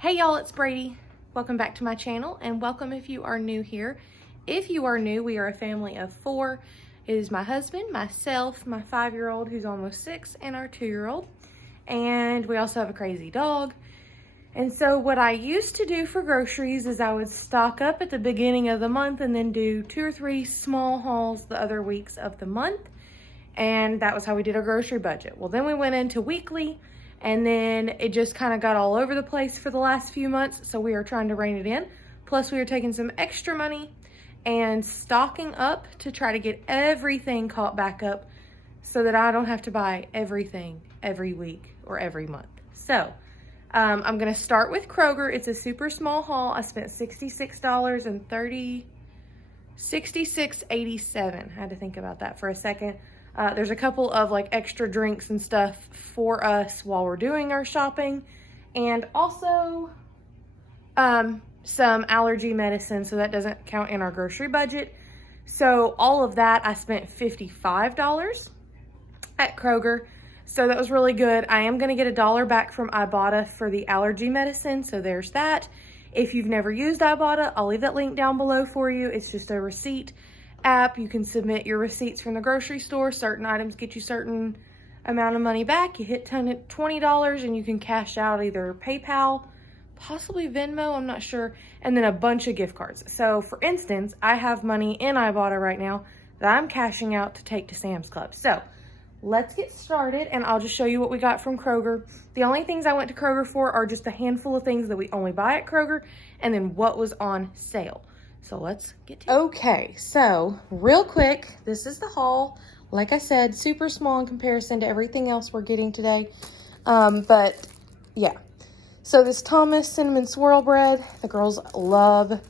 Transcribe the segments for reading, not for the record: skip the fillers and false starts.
Hey y'all, it's Brady. Welcome back to my channel and welcome if you are new here. If you are new, we are a family of 4. It is my husband, myself, my 5-year-old who's almost 6, and our 2-year-old. And we also have a crazy dog. And so what I used to do for groceries is I would stock up at the beginning of the month and then do 2 or 3 small hauls the other weeks of the month. And that was how we did our grocery budget. Well, then we went into weekly, and then it just kind of got all over the place for the last few months. So we are trying to rein it in. Plus we are taking some extra money and stocking up to try to get everything caught back up so that I don't have to buy everything every week or every month. So I'm gonna start with Kroger. It's a super small haul. I spent $66.87. I had to think about that for a second. There's a couple of like extra drinks and stuff for us while we're doing our shopping, and also some allergy medicine, so that doesn't count in our grocery budget. So all of that, I spent $55 at Kroger, so that was really good. I am gonna get $1 back from Ibotta for the allergy medicine, so there's that. If you've never used Ibotta, I'll leave that link down below for you. It's just a receipt app. You can submit your receipts from the grocery store. Certain items get you certain amount of money back. You hit $20 and you can cash out either PayPal, possibly Venmo, I'm not sure, and then a bunch of gift cards. So for instance, I have money in Ibotta right now that I'm cashing out to take to Sam's Club. So let's get started and I'll just show you what we got from Kroger. The only things I went to Kroger for are just a handful of things that we only buy at Kroger and then what was on sale. So let's get to it. Okay, so real quick, this is the haul. Like I said, super small in comparison to everything else we're getting today. But yeah. So this Thomas cinnamon swirl bread, the girls love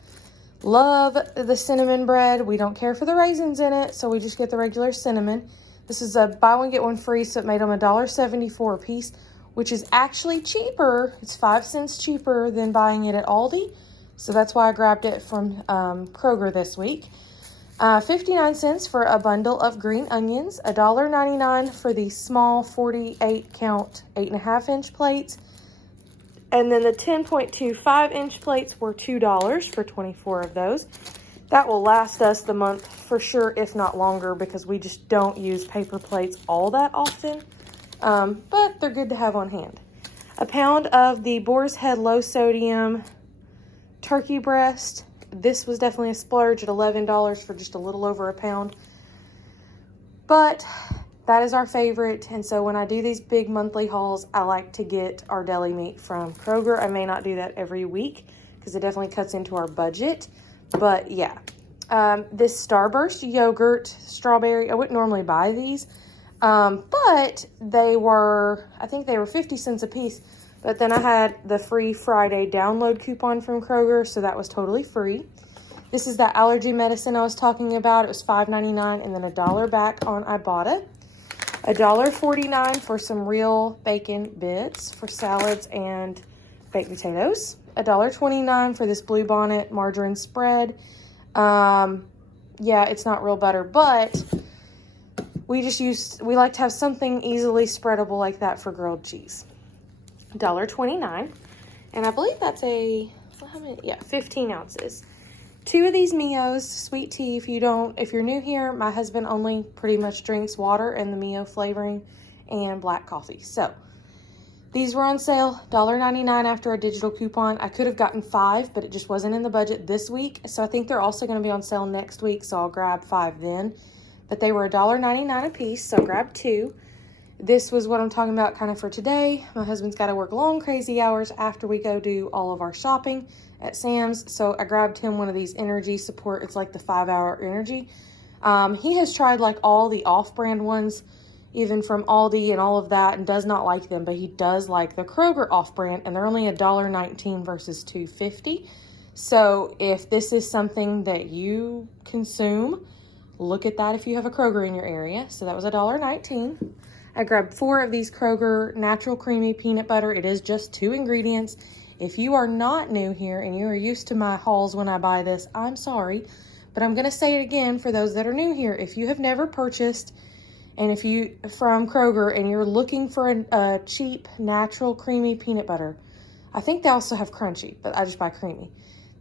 the cinnamon bread. We don't care for the raisins in it, so we just get the regular cinnamon. This is a buy one, get one free, so it made them $1.74 a piece, which is actually cheaper. It's 5 cents cheaper than buying it at Aldi. So that's why I grabbed it from Kroger this week. 59 cents for a bundle of green onions, $1.99 for the small 48 count 8.5-inch plates. And then the 10.25-inch plates were $2 for 24 of those. That will last us the month for sure, if not longer, because we just don't use paper plates all that often. But they're good to have on hand. A pound of the Boar's Head low sodium turkey breast. This was definitely a splurge at $11 for just a little over a pound. But that is our favorite. And so when I do these big monthly hauls, I like to get our deli meat from Kroger. I may not do that every week because it definitely cuts into our budget. But yeah, this Starburst yogurt strawberry, I wouldn't normally buy these. But they were, I think they were 50 cents a piece. But then I had the free Friday download coupon from Kroger, so that was totally free. This is that allergy medicine I was talking about. It was $5.99 and then $1 back on Ibotta. $1.49 for some real bacon bits for salads and baked potatoes. $1.29 for this Bluebonnet margarine spread. Yeah, it's not real butter, but we like to have something easily spreadable like that for grilled cheese. $1.29, and I believe that's how many? Yeah, 15 ounces. 2 of these Mio's sweet tea. If you're new here, my husband only pretty much drinks water and the Mio flavoring and black coffee. So these were on sale, $1.99 after a digital coupon. I could have gotten 5, but it just wasn't in the budget this week. So I think they're also going to be on sale next week, so I'll grab 5 then. But they were $1.99 a piece, so grab 2. This was what I'm talking about kind of for today. My husband's got to work long, crazy hours after we go do all of our shopping at Sam's. So I grabbed him one of these energy support. It's like the 5-hour energy. He has tried like all the off-brand ones, even from Aldi and all of that, and does not like them. But he does like the Kroger off-brand, and they're only $1.19 versus $2.50. So if this is something that you consume, look at that if you have a Kroger in your area. So that was $1.19. I grabbed 4 of these Kroger natural creamy peanut butter. It is just 2 ingredients. If you are not new here and you are used to my hauls when I buy this, I'm sorry. But I'm going to say it again for those that are new here. If you have never purchased And if you from Kroger and you're looking for a cheap, natural, creamy peanut butter, I think they also have crunchy, but I just buy creamy.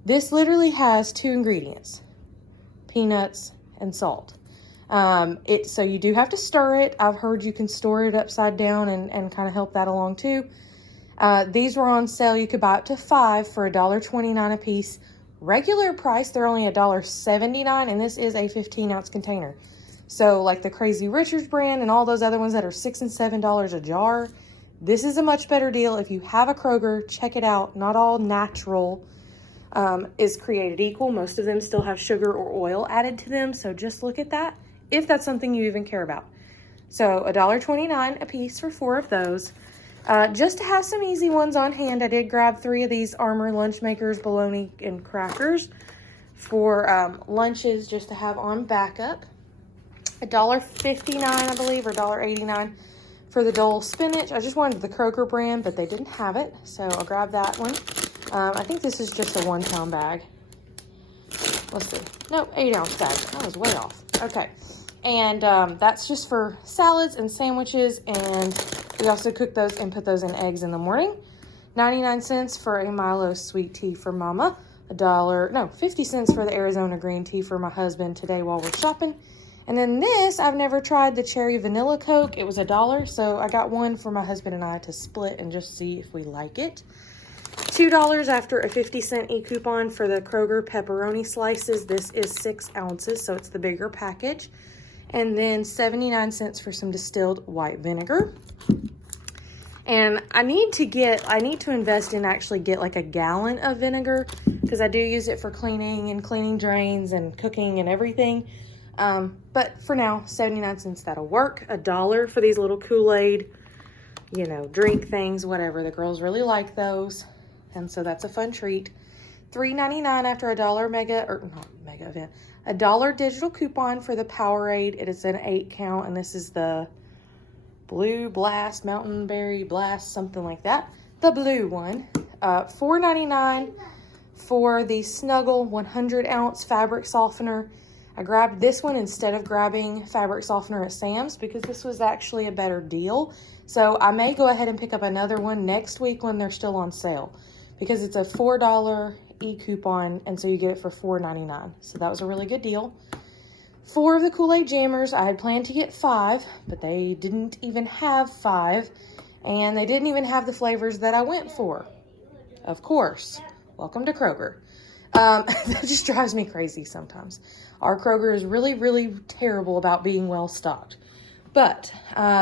This literally has 2 ingredients, peanuts and salt. So you do have to stir it. I've heard you can store it upside down and kind of help that along too. These were on sale. You could buy up to 5 for $1.29 a piece. Regular price, they're only $1.79, and this is a 15-ounce container. So like the Crazy Richards brand and all those other ones that are $6 and $7 a jar, this is a much better deal. If you have a Kroger, check it out. Not all natural is created equal. Most of them still have sugar or oil added to them, so just look at that if that's something you even care about. So $1.29 a piece for 4 of those. Just to have some easy ones on hand, I did grab 3 of these Armor Lunch Makers bologna and crackers for lunches, just to have on backup. $1.59, I believe, or $1.89 for the Dole spinach. I just wanted the Kroger brand, but they didn't have it, so I'll grab that one. I think this is just a 1-pound bag. Let's see. No, 8-ounce bag. I was way off. Okay. And that's just for salads and sandwiches, and we also cook those and put those in eggs in the morning. 99 cents for a Milo sweet tea for Mama. 50 cents for the Arizona green tea for my husband today while we're shopping. And then this, I've never tried the cherry vanilla Coke. It was $1, so I got one for my husband and I to split and just see if we like it. $2 after a 50-cent e-coupon for the Kroger pepperoni slices. This is 6 ounces, so it's the bigger package. And then 79 cents for some distilled white vinegar. And I need to invest in actually get like a gallon of vinegar, because I do use it for cleaning and cleaning drains and cooking and everything. But for now, 79 cents, that'll work. $1 for these little Kool-Aid, drink things, whatever. The girls really like those. And so that's a fun treat. $3.99 after a $1 digital coupon for the Powerade. It is an 8-count, and this is the Blue Blast, Mountain Berry Blast, something like that. The blue one. $4.99 for the Snuggle 100-ounce fabric softener. I grabbed this one instead of grabbing fabric softener at Sam's because this was actually a better deal. So I may go ahead and pick up another one next week when they're still on sale, because it's a $4 e-coupon, and so you get it for $4.99. So that was a really good deal. 4 of the Kool-Aid Jammers. I had planned to get 5, but they didn't even have 5, and they didn't even have the flavors that I went for. Of course. Welcome to Kroger. That just drives me crazy sometimes. Our Kroger is really, really terrible about being well stocked. But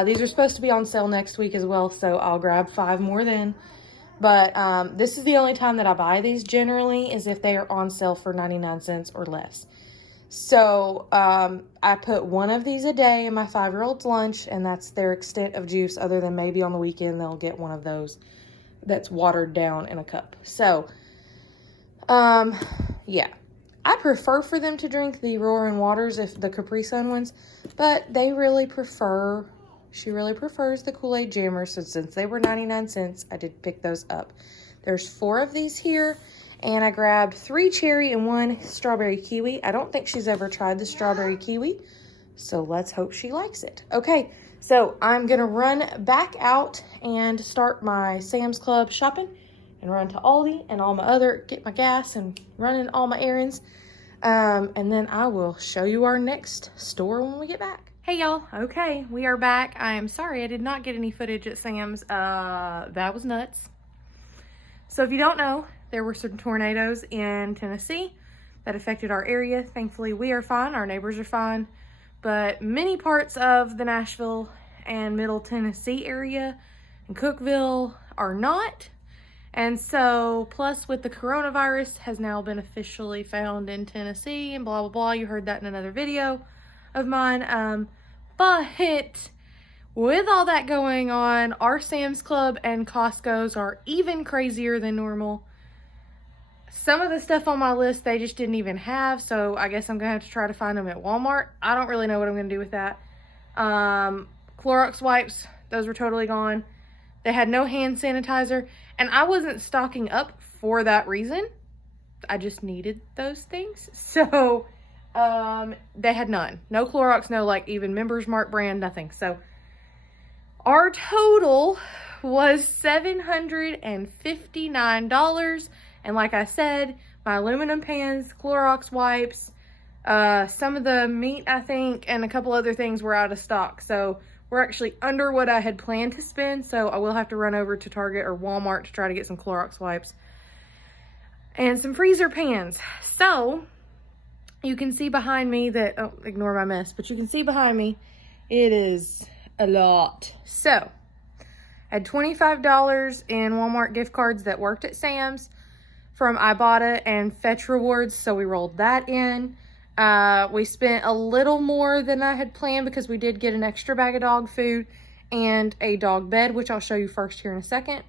these are supposed to be on sale next week as well, so I'll grab 5 more then. But this is the only time that I buy these generally, is if they are on sale for 99 cents or less. So I put 1 of these a day in my 5-year-old's lunch, and that's their extent of juice, other than maybe on the weekend they'll get one of those that's watered down in a cup. So, yeah. I prefer for them to drink the Roaring Waters, if the Capri Sun ones, but she really prefers the Kool-Aid Jammers, so since they were 99 cents, I did pick those up. There's 4 of these here, and I grabbed 3 cherry and 1 strawberry kiwi. I don't think she's ever tried the strawberry kiwi, so let's hope she likes it. Okay, so I'm going to run back out and start my Sam's Club shopping, and run to Aldi and get my gas and running all my errands. And then I will show you our next store when we get back. Hey y'all, okay, we are back. I am sorry I did not get any footage at Sam's. That was nuts. So if you don't know, there were some tornadoes in Tennessee that affected our area. Thankfully, we are fine. Our neighbors are fine. But many parts of the Nashville and Middle Tennessee area and Cookeville are not. And so, plus with the coronavirus has now been officially found in Tennessee and blah, blah, blah. You heard that in another video of mine. But with all that going on, our Sam's Club and Costco's are even crazier than normal. Some of the stuff on my list, they just didn't even have. So I guess I'm going to have to try to find them at Walmart. I don't really know what I'm going to do with that. Clorox wipes, those were totally gone. They had no hand sanitizer. And I wasn't stocking up for that reason. I just needed those things. So, they had none. No Clorox, no even Members Mark brand, nothing. So, our total was $759. And like I said, my aluminum pans, Clorox wipes, some of the meat, I think, and a couple other things were out of stock. So we're actually under what I had planned to spend. So I will have to run over to Target or Walmart to try to get some Clorox wipes and some freezer pans. So you can see behind me that, oh, ignore my mess, but you can see behind me, it is a lot. So I had $25 in Walmart gift cards that worked at Sam's from Ibotta and Fetch Rewards. So we rolled that in. We spent a little more than I had planned because we did get an extra bag of dog food and a dog bed, which I'll show you first here in a second,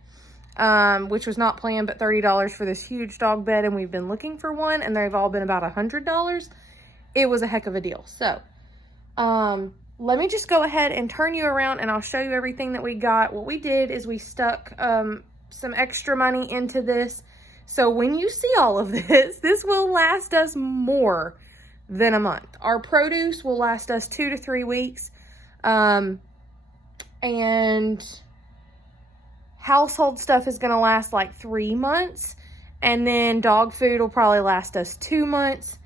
which was not planned, but $30 for this huge dog bed. And we've been looking for one and they've all been about $100. It was a heck of a deal. So, let me just go ahead and turn you around and I'll show you everything that we got. What we did is we stuck, some extra money into this. So when you see all of this, this will last us more than a month. Our produce will last us 2 to 3 weeks. And household stuff is going to last like 3 months. And then dog food will probably last us 2 months.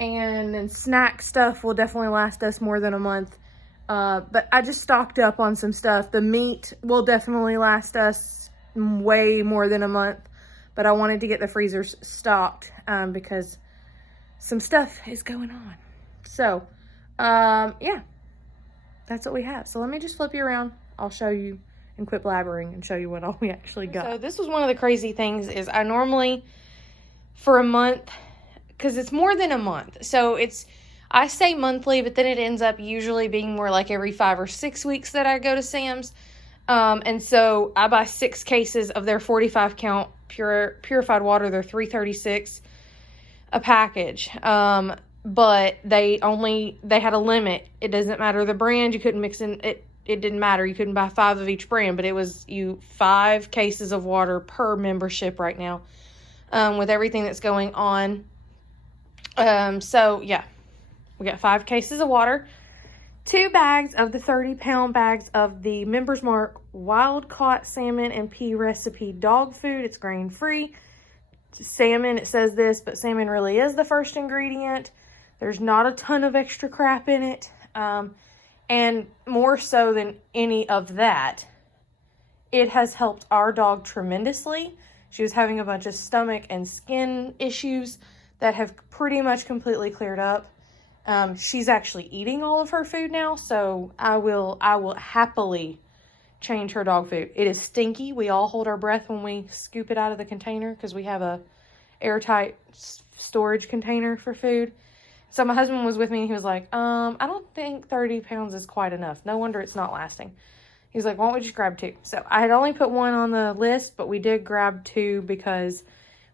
And then snack stuff will definitely last us more than a month. But I just stocked up on some stuff. The meat will definitely last us way more than a month. But I wanted to get the freezers stocked because some stuff is going on. So, yeah, that's what we have. So let me just flip you around. I'll show you and quit blabbering and show you what all we actually got. So this was one of the crazy things is I normally, for a month, because it's more than a month. So I say monthly, but then it ends up usually being more like every 5 or 6 weeks that I go to Sam's. And so I buy 6 cases of their 45 count purified water. They're $3.36 a package. But they had a limit. It doesn't matter the brand. You couldn't mix in it. It didn't matter. You couldn't buy 5 of each brand, but it was 5 cases of water per membership right now. With everything that's going on. So yeah, we got 5 cases of water, 2 bags of the 30-pound bags of the Members Mark wild caught salmon and pea recipe dog food. It's grain free. Salmon, it says this, but salmon really is the first ingredient. There's not a ton of extra crap in it. And more so than any of that, it has helped our dog tremendously. She was having a bunch of stomach and skin issues that have pretty much completely cleared up. She's actually eating all of her food now, so I will happily change her dog food. It is stinky. We all hold our breath when we scoop it out of the container because we have a airtight storage container for food. So my husband was with me and he was like, I don't think 30 pounds is quite enough. No wonder it's not lasting. He's like, why don't we just grab 2? So I had only put 1 on the list, but we did grab 2 because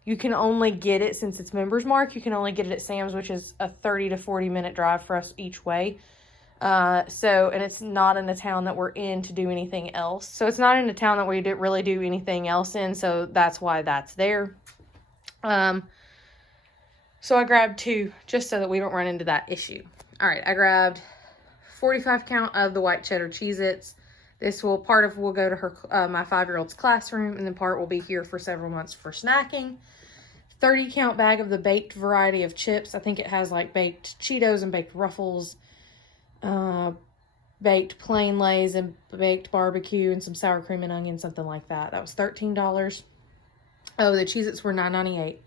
you can only get it, since it's Members Mark, you can only get it at Sam's, which is a 30 to 40 minute drive for us each way. And it's not in a town that we're in to do anything else. So it's not in a town that we didn't really do anything else in. So that's why that's there. So I grabbed 2 just so that we don't run into that issue. All right. I grabbed 45 count of the white cheddar Cheez-Its. This will go to her, my 5-year-old's classroom, and then part will be here for several months for snacking. 30 count bag of the baked variety of chips. I think it has like baked Cheetos and baked Ruffles, baked plain Lay's and baked barbecue and some sour cream and onion, something like that. That was $13. Oh, the Cheez-Its were $9.98.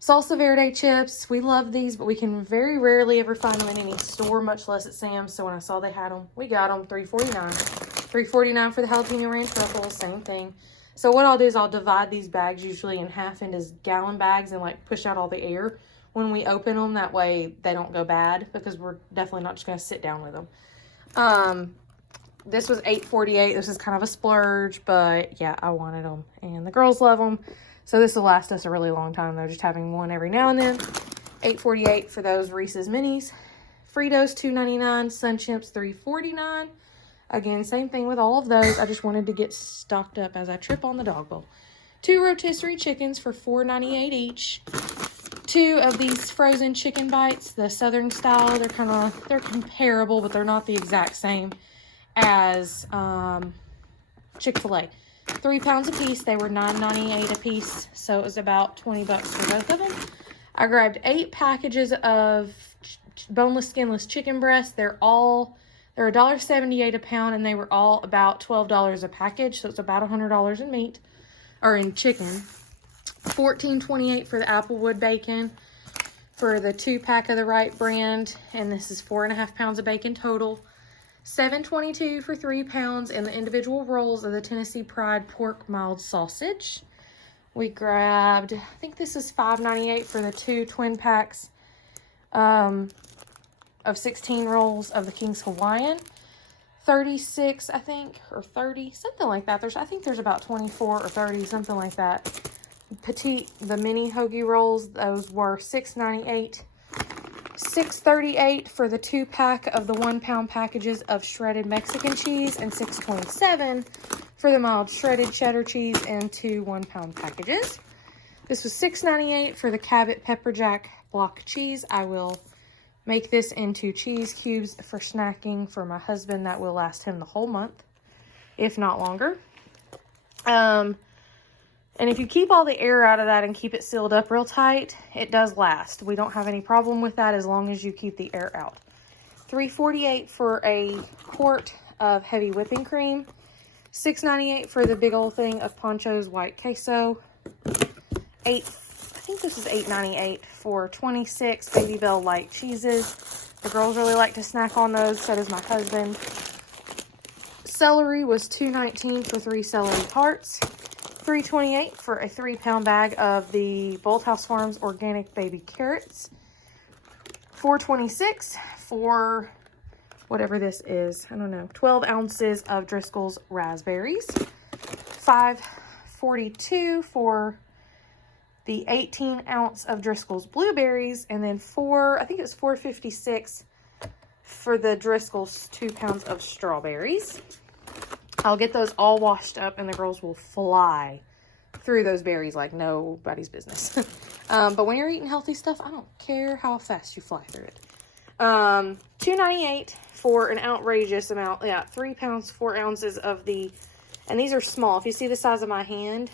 Salsa Verde chips. We love these, but we can very rarely ever find them in any store, much less at Sam's. So when I saw they had them, we got them. $3.49. $3.49 for the jalapeno ranch Ruffles. Same thing. So what I'll do is I'll divide these bags usually in half into gallon bags and like push out all the air when we open them. That way they don't go bad, because we're definitely not just going to sit down with them. This was $8.48. This is kind of a splurge, but yeah, I wanted them and the girls love them. So this will last us a really long time though, just having one every now and then. $8.48 for those Reese's Minis. Fritos $2.99. Sun Chips $3.49. Again, same thing with all of those. I just wanted to get stocked up as I trip on the dog bowl. 2 rotisserie chickens for $4.98 each. 2 of these frozen chicken bites, the Southern style. They're comparable, but they're not the exact same as Chick-fil-A. 3 pounds a piece. They were $9.98 a piece, so it was about 20 bucks for both of them. I grabbed 8 packages of boneless, skinless chicken breasts. They're $1.78 a pound, and they were all about $12 a package, so it's about $100 in meat, or in chicken. $14.28 for the Applewood bacon for the 2-pack of the right brand, and this is 4.5 pounds of bacon total. $7.22 for 3 pounds and the individual rolls of the Tennessee Pride pork mild sausage. We grabbed, I think this is $5.98 for the 2 twin packs of 16 rolls of the King's Hawaiian. 36, I think, or 30, something like that. I think there's about 24 or 30, something like that. Petite, the mini hoagie rolls, those were $6.98. $6.38 for the 2-pack of the 1-pound packages of shredded Mexican cheese, and $6.27 for the mild shredded cheddar cheese in 2 1-pound packages. This was $6.98 for the Cabot Pepper Jack block cheese. I will make this into cheese cubes for snacking for my husband. That will last him the whole month, if not longer. And if you keep all the air out of that and keep it sealed up real tight, it does last. We don't have any problem with that as long as you keep the air out. $3.48 for a quart of heavy whipping cream. $6.98 for the big old thing of Poncho's white queso. I think this is $8.98 for 26 Baby Bell light cheeses. The girls really like to snack on those, so does my husband. Celery was $2.19 for 3 celery hearts. $3.28 for a 3-pound bag of the Bolthouse Farms organic baby carrots. $4.26 for whatever this is. I don't know. 12 ounces of Driscoll's raspberries. $5.42 for the 18 ounce of Driscoll's blueberries. And then I think it's $4.56 for the Driscoll's 2 pounds of strawberries. I'll get those all washed up and the girls will fly through those berries like nobody's business. But when you're eating healthy stuff, I don't care how fast you fly through it. $2.98 for an outrageous amount. Yeah, 3 pounds, 4 ounces of the, and these are small. If you see the size of my hand,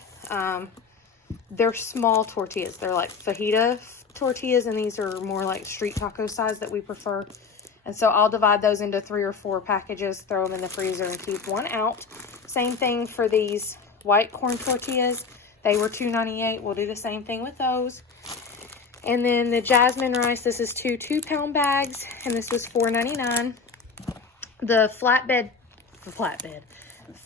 they're small tortillas. They're like fajita tortillas, and these are more like street taco size that we prefer. And so I'll divide those into 3 or 4 packages, throw them in the freezer, and keep one out. Same thing for these white corn tortillas. They were $2.98. We'll do the same thing with those. And then the jasmine rice, this is 2 2-pound bags, and this was $4.99. The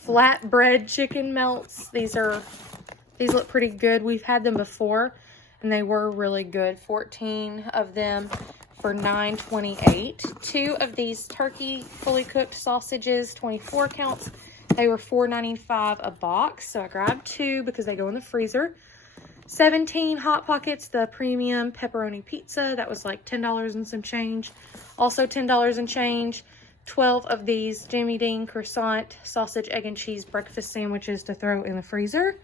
flatbread chicken melts. These look pretty good. We've had them before, and they were really good. 14 of them for $9.28. 2 of these turkey fully cooked sausages, 24 counts. They were $4.95 a box, so I grabbed 2 because they go in the freezer. 17 Hot Pockets, the premium pepperoni pizza. That was like $10 and some change. Also $10 and change. 12 of these Jimmy Dean croissant sausage, egg, and cheese breakfast sandwiches to throw in the freezer.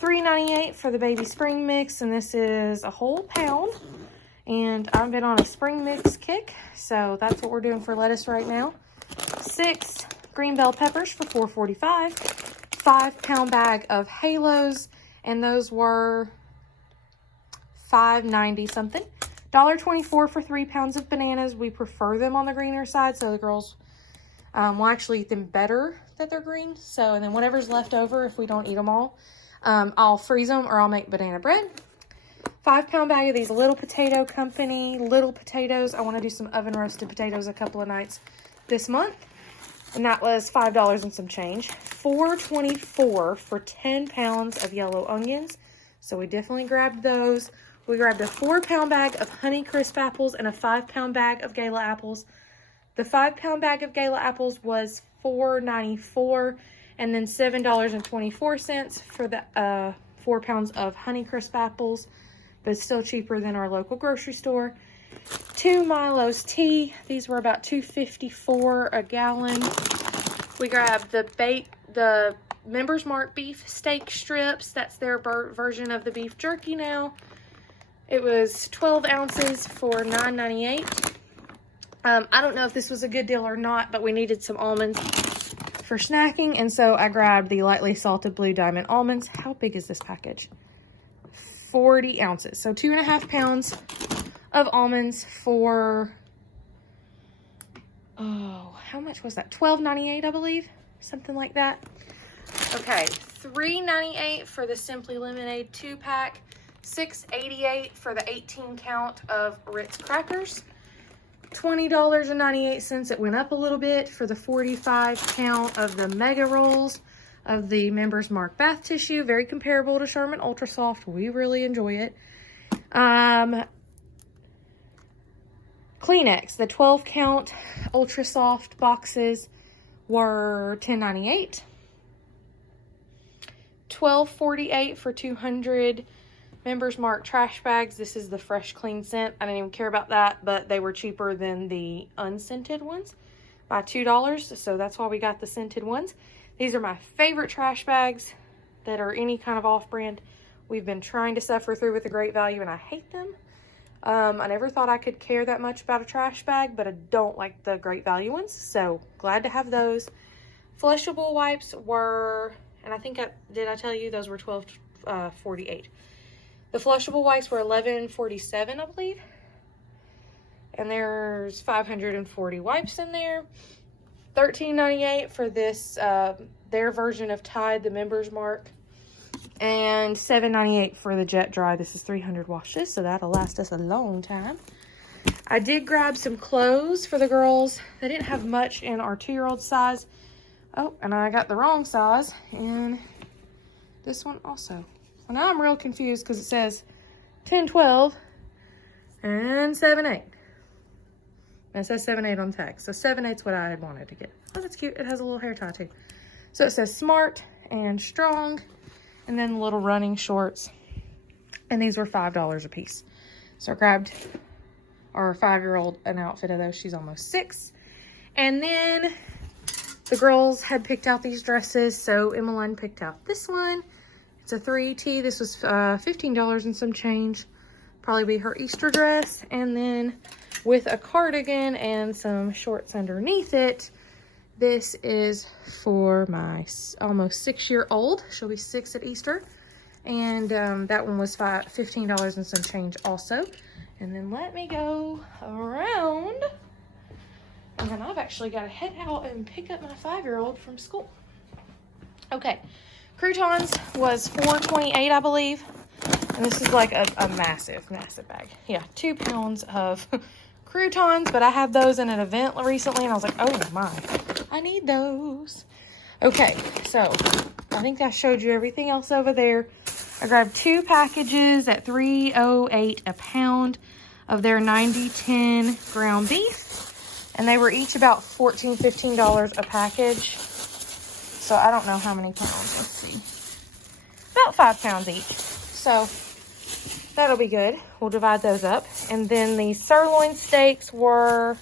$3.98 for the baby spring mix, and this is a whole pound. And I've been on a spring mix kick, so that's what we're doing for lettuce right now. 6 green bell peppers for $4.45. 5-pound bag of halos, and those were $5.90 something. $1.24 for 3 pounds of bananas. We prefer them on the greener side, so the girls will actually eat them better that they're green. So, and then whatever's left over, if we don't eat them all, I'll freeze them or I'll make banana bread. 5-pound bag of these Little Potato Company little potatoes. I want to do some oven roasted potatoes a couple of nights this month. And that was $5 and some change. $4.24 for 10 pounds of yellow onions. So we definitely grabbed those. We grabbed a 4-pound bag of Honeycrisp apples and a 5-pound bag of Gala apples. The 5-pound bag of Gala apples was $4.94, and then $7.24 for the 4 pounds of Honeycrisp apples, but it's still cheaper than our local grocery store. 2 Milo's tea. These were about $2.54 a gallon. We grabbed the Members Mark beef steak strips. That's their version of the beef jerky now. It was 12 ounces for $9.98. I don't know if this was a good deal or not, but we needed some almonds for snacking, and so I grabbed the lightly salted blue diamond almonds. How big is this package? 40 ounces. So 2.5 pounds of almonds for, oh, how much was that? $12.98, I believe. Something like that. Okay, $3.98 for the Simply Lemonade 2-pack. $6.88 for the 18 count of Ritz crackers. $20.98. It went up a little bit for the 45 count of the mega rolls of the Members Mark bath tissue. Very comparable to Charmin Ultra Soft. We really enjoy it. Kleenex, the 12 count Ultra Soft boxes were $10.98. $12.48 for 200 Members Mark trash bags. This is the fresh clean scent. I didn't even care about that, but they were cheaper than the unscented ones by $2, so that's why we got the scented ones. These are my favorite trash bags that are any kind of off-brand. We've been trying to suffer through with the Great Value, and I hate them. I never thought I could care that much about a trash bag, but I don't like the Great Value ones, so glad to have those. Flushable wipes were, and I think did I tell you those were $12.48. The flushable wipes were $11.47, I believe. And there's 540 wipes in there. $13.98 for this, their version of Tide, the Members Mark. And $7.98 for the Jet Dry. This is 300 washes, so that'll last us a long time. I did grab some clothes for the girls. They didn't have much in our 2-year-old size. Oh, and I got the wrong size in this one also. So now I'm real confused because it says 10-12 and 7-8. And it says 7-8 on the tag. So 7-8's what I had wanted to get. Oh, that's cute. It has a little hair tie too. So it says smart and strong. And then little running shorts. And these were $5 a piece. So I grabbed our 5-year-old an outfit of those. She's almost 6. And then the girls had picked out these dresses. So Emmeline picked out this one. It's a 3T. This was $15 and some change. Probably be her Easter dress. And then with a cardigan and some shorts underneath it, this is for my almost 6-year-old. She'll be 6 at Easter. And that one was $15 and some change also. And then let me go around. And then I've actually got to head out and pick up my 5-year-old from school. Okay. Croutons was $4.28, I believe. And this is like a massive, massive bag. Yeah, 2 pounds of croutons. But I had those in an event recently. And I was like, oh my, I need those. Okay, so I think I showed you everything else over there. I grabbed 2 packages at $3.08 a pound of their 90-10 ground beef. And they were each about $14, $15 a package. So I don't know how many pounds. Let's see. About 5 pounds each. So that'll be good. We'll divide those up. And then the sirloin steaks were,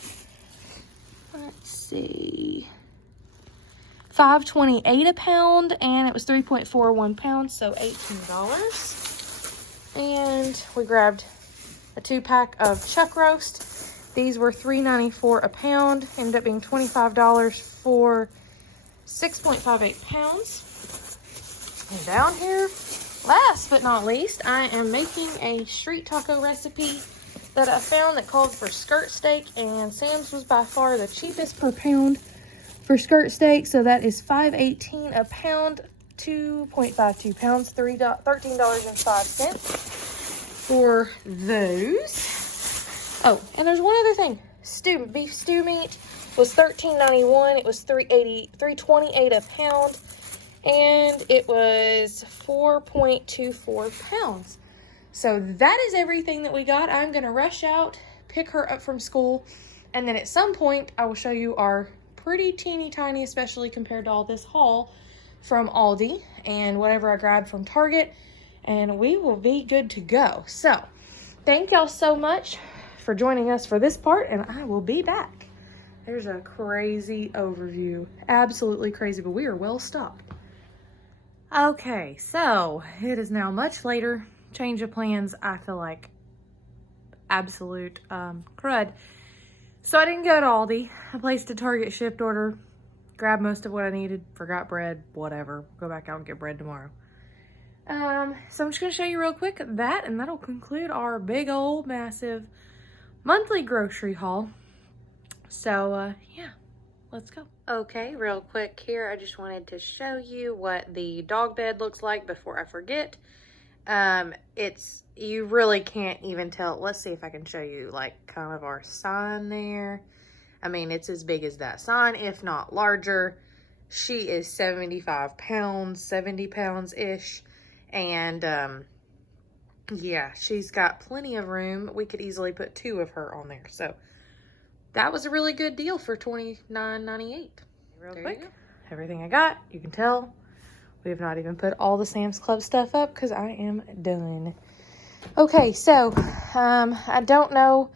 let's see, $5.28 a pound. And it was 3.41 pounds, so $18. And we grabbed a 2-pack of chuck roast. These were $3.94 a pound. Ended up being $25 for 6.58 pounds. And down here, last but not least, I am making a street taco recipe that I found that called for skirt steak, and Sam's was by far the cheapest per pound for skirt steak. So that is $5.18 a pound, 2.52 pounds, $13.05 for those. Oh, and there's one other thing. Beef stew meat was $13.91. It was $3.28 a pound, and it was 4.24 pounds. So that is everything that we got. I'm gonna rush out, pick her up from school, and then at some point I will show you our pretty teeny tiny, especially compared to all this haul from Aldi and whatever I grabbed from Target, and we will be good to go. So thank y'all so much for joining us for this part, and I will be back. There's a crazy overview. Absolutely crazy, but we are well stocked. Okay, so it is now much later. Change of plans, I feel like absolute crud. So I didn't go to Aldi. I placed a Target shipped order Grabbed most of what I needed, forgot bread, whatever. Go back out and get bread tomorrow. So I'm just going to show you real quick that, and that'll conclude our big old massive monthly grocery haul. So, yeah, let's go. Okay, real quick here, I just wanted to show you what the dog bed looks like before I forget. You really can't even tell. Let's see if I can show you like kind of our sign there. I mean, it's as big as that sign, if not larger. She is 75 pounds, 70 pounds-ish. And, yeah, she's got plenty of room. We could easily put 2 of her on there. So, that was a really good deal for $29.98. Real quick, everything I got, you can tell. We have not even put all the Sam's Club stuff up because I am done. Okay, so, I don't know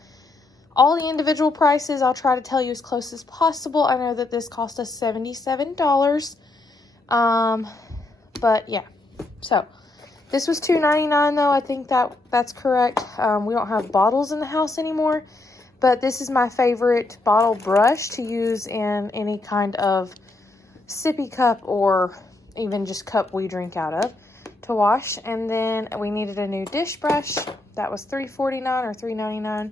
all the individual prices. I'll try to tell you as close as possible. I know that this cost us $77. But yeah. So, this was $2.99 though. I think that's correct. We don't have bottles in the house anymore. But this is my favorite bottle brush to use in any kind of sippy cup or even just cup we drink out of to wash. And then we needed a new dish brush. That was $3.49 or $3.99.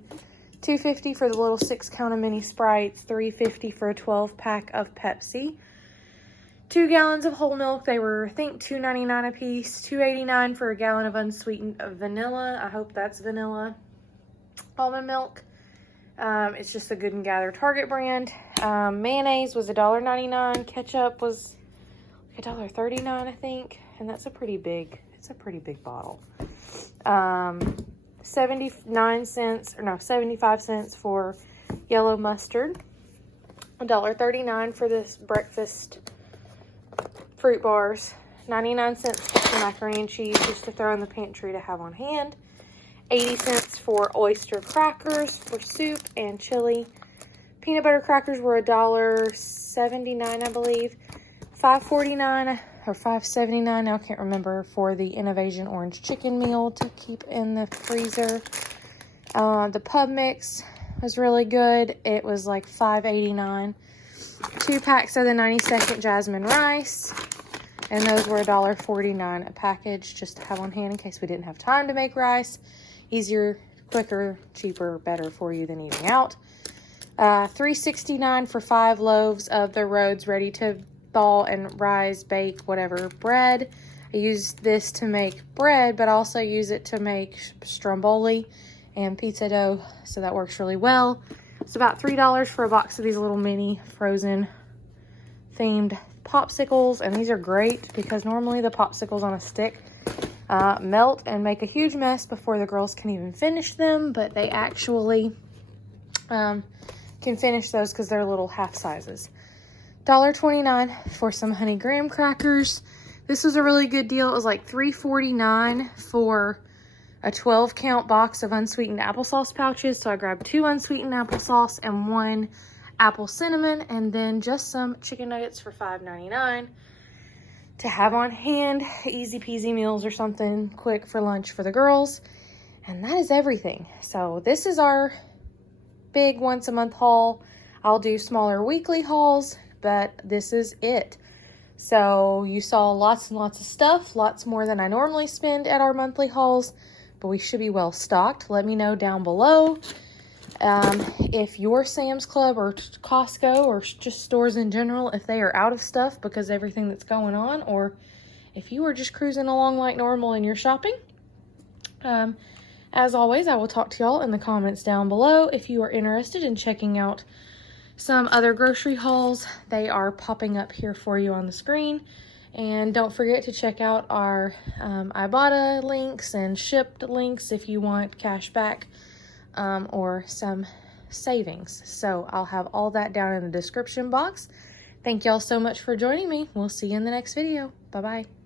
$2.50 for the little 6-count of mini Sprites, $3.50 for a 12-pack of Pepsi. 2 gallons of whole milk. They were, I think, $2.99 a piece. $2.89 for a gallon of unsweetened vanilla. I hope that's vanilla. Almond milk. It's just a Good and Gather Target brand. Mayonnaise was $1.99. Ketchup was $1.39, I think. And that's a pretty big, it's a pretty big bottle. 75 cents for yellow mustard. $1.39 for this breakfast fruit bars. 99 cents for macaroni and cheese just to throw in the pantry to have on hand. 80 cents for oyster crackers for soup and chili. Peanut butter crackers were $1.79, I believe. $5.49 or $5.79, now I can't remember, for the Innovation Orange Chicken Meal to keep in the freezer. The pub mix was really good. It was like $5.89. 2 packs of the 92nd Jasmine Rice, and those were $1.49 a package just to have on hand in case we didn't have time to make rice. Easier, quicker, cheaper, better for you than eating out. $3.69 for 5 loaves of the Rhodes ready to thaw and rise, bake, whatever bread. I use this to make bread, but I also use it to make stromboli and pizza dough, so that works really well. It's about $3 for a box of these little mini frozen themed popsicles, and these are great because normally the popsicles on a stick melt and make a huge mess before the girls can even finish them, but they actually can finish those because they're little half sizes. $1.29 for some honey graham crackers. This was a really good deal. It was like $3.49 for a 12-count box of unsweetened applesauce pouches. So I grabbed 2 unsweetened applesauce and 1 apple cinnamon, and then just some chicken nuggets for $5.99 to have on hand. Easy peasy meals or something quick for lunch for the girls. And that is everything. So this is our big once a month haul. I'll do smaller weekly hauls, but this is it. So you saw lots and lots of stuff, lots more than I normally spend at our monthly hauls, but we should be well stocked. Let me know down below if your Sam's Club or Costco or just stores in general, if they are out of stuff because of everything that's going on, or if you are just cruising along like normal in your shopping. As always, I will talk to y'all in the comments down below. If you are interested in checking out some other grocery hauls, they are popping up here for you on the screen. And don't forget to check out our Ibotta links and shipped links if you want cash back or some savings. So I'll have all that down in the description box. Thank y'all so much for joining me. We'll see you in the next video. Bye-bye.